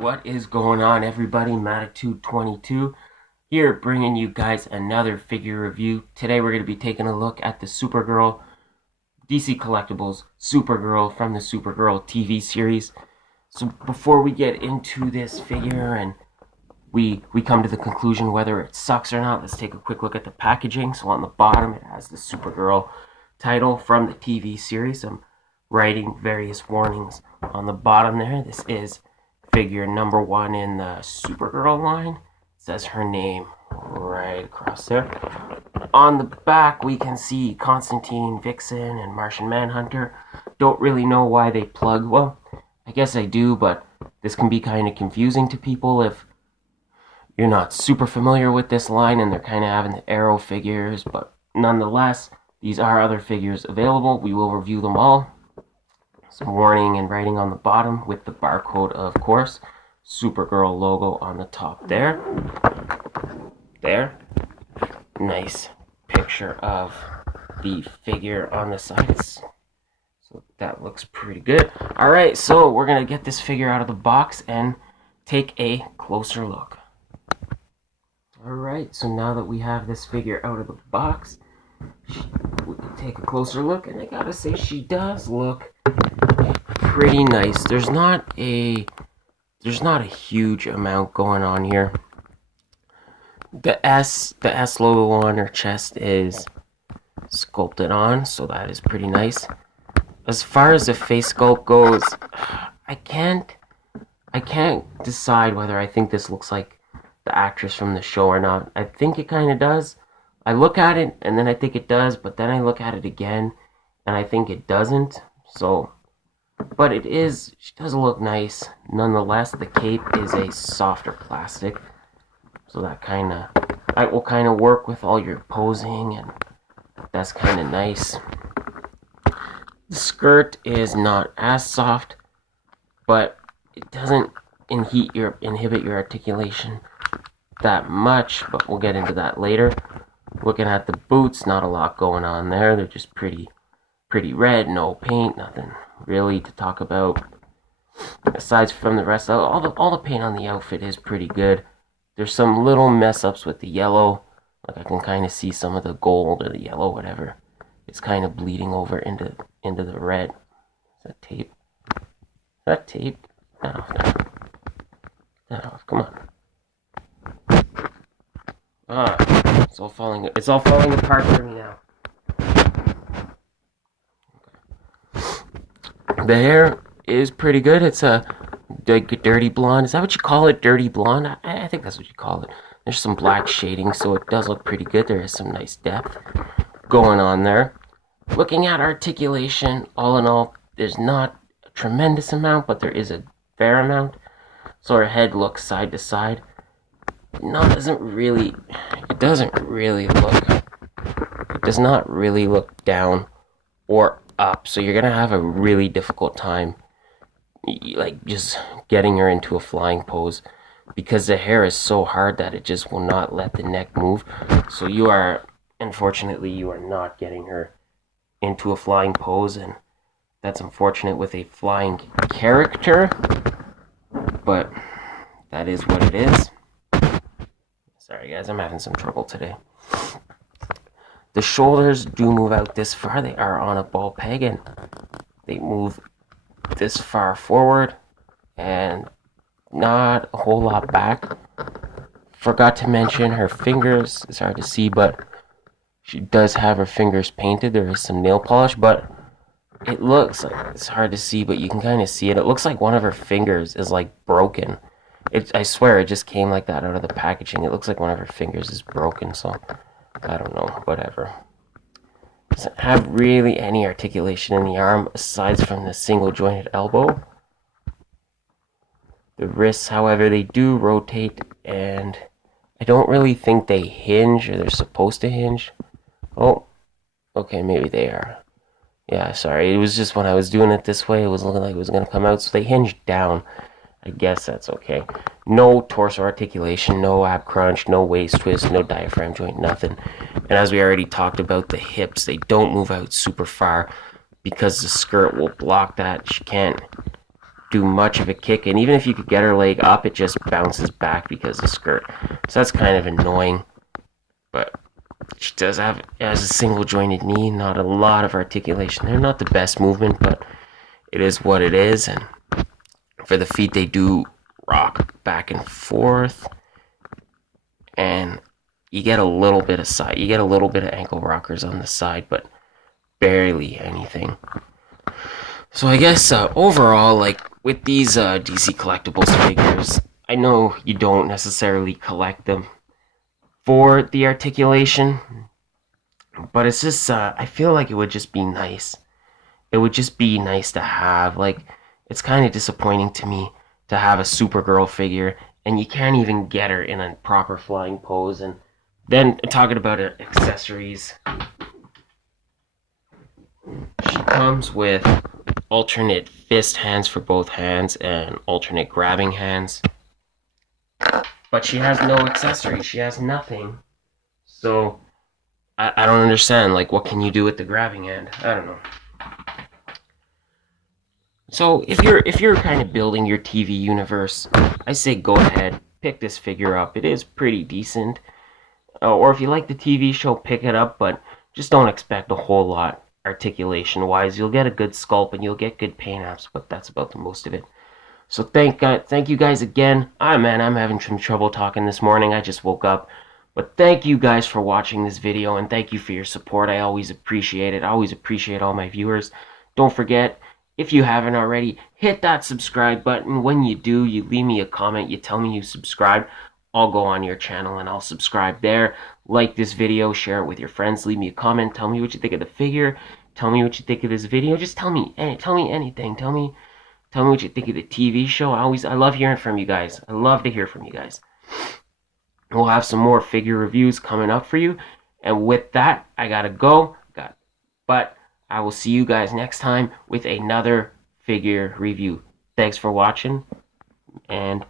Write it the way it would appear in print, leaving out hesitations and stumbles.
What is going on, everybody? Matitude22 here, bringing you guys another figure review. Today we're going to be taking a look at the Supergirl DC Collectables Supergirl from the Supergirl TV series. So before we get into this figure and we come to the conclusion whether it sucks or not, let's take a quick look at the packaging. So on the bottom it has the Supergirl title from the TV series. I'm writing various warnings on the bottom there. This is figure number 1 in the Supergirl line. It says her name right across there. On the back we can see Constantine, Vixen, and Martian Manhunter. Don't really know why they plug, well, I guess I do, but this can be kind of confusing to people if you're not super familiar with this line and they're kind of having the Arrow figures, but nonetheless, these are other figures available. We will review them all. Some warning and writing on the bottom with the barcode, of course. Supergirl logo on the top there. There. Nice picture of the figure on the sides. So that looks pretty good. Alright, so we're going to get this figure out of the box and take a closer look. Alright, so now that we have this figure out of the box, we can take a closer look, and I gotta say she does look pretty nice. There's not a huge amount going on here. The S logo on her chest is sculpted on, so that is pretty nice. As far as the face sculpt goes, I can't decide whether I think this looks like the actress from the show or not. I think it kind of does. I look at it and then I think it does, but then I look at it again and I think it doesn't. So, but she does look nice. Nonetheless, the cape is a softer plastic, so that will kind of work with all your posing, and that's kind of nice. The skirt is not as soft, but it doesn't inhibit your articulation that much, but we'll get into that later. Looking at the boots, not a lot going on there. They're just pretty red, no paint, nothing really to talk about. Aside from the rest, all the paint on the outfit is pretty good. There's some little mess ups with the yellow, like I can kind of see some of the gold or the yellow, whatever. It's kind of bleeding over into the red. Is that tape? Is that tape? No. Come on. It's all falling apart for me now. Okay. The hair is pretty good. It's a dirty blonde. Is that what you call it? Dirty blonde? I think that's what you call it. There's some black shading, so it does look pretty good. There is some nice depth going on there. Looking at articulation, all in all, there's not a tremendous amount, but there is a fair amount. So her head looks side to side. It does not really look down or up, so you're gonna have a really difficult time like just getting her into a flying pose, because the hair is so hard that it just will not let the neck move. So unfortunately you are not getting her into a flying pose, and that's unfortunate with a flying character, but that is what it is. Sorry guys, I'm having some trouble today. The shoulders do move out this far. They are on a ball peg and they move this far forward and not a whole lot back. Forgot to mention her fingers. It's hard to see, but she does have her fingers painted. There is some nail polish, but it looks like, it's hard to see, but you can kind of see it. It looks like one of her fingers is like broken. I swear it just came like that out of the packaging. It looks like one of her fingers is broken, so I don't know, whatever. Doesn't have really any articulation in the arm aside from the single jointed elbow. The wrists, however, they do rotate, and I don't really think they hinge, or they're supposed to hinge. Oh, okay, maybe they are. Yeah, sorry, it was just when I was doing it this way, it was looking like it was going to come out, so they hinged down. I guess that's okay. No torso articulation, no ab crunch, no waist twist, no diaphragm joint, nothing. And as we already talked about, the hips, they don't move out super far because the skirt will block that. She can't do much of a kick, and even if you could get her leg up, it just bounces back because of skirt. So that's kind of annoying. But she does have, as a single jointed knee, not a lot of articulation. They're not the best movement, but it is what it is. And for the feet, they do rock back and forth, and you get a little bit of ankle rockers on the side, but barely anything. So I guess overall, like with these DC Collectables figures, I know you don't necessarily collect them for the articulation, but it's just I feel like it would just be nice. It would just be nice to have. Like, it's kind of disappointing to me to have a Supergirl figure and you can't even get her in a proper flying pose. And then talking about accessories, she comes with alternate fist hands for both hands and alternate grabbing hands. But she has no accessories. She has nothing. So I don't understand. Like, what can you do with the grabbing hand? I don't know. So if you're kind of building your TV universe, I say go ahead, pick this figure up. It is pretty decent. Or if you like the TV show, pick it up, but just don't expect a whole lot articulation-wise. You'll get a good sculpt and you'll get good paint apps, but that's about the most of it. So thank you guys again. I'm having some trouble talking this morning. I just woke up. But thank you guys for watching this video, and thank you for your support. I always appreciate it. I always appreciate all my viewers. Don't forget, if you haven't already, hit that subscribe button. When you do, you leave me a comment. You tell me you subscribed. I'll go on your channel and I'll subscribe there. Like this video, share it with your friends. Leave me a comment. Tell me what you think of the figure. Tell me what you think of this video. Just tell me anything. Tell me what you think of the TV show. I love hearing from you guys. I love to hear from you guys. We'll have some more figure reviews coming up for you. And with that, I gotta go. But I will see you guys next time with another figure review. Thanks for watching, and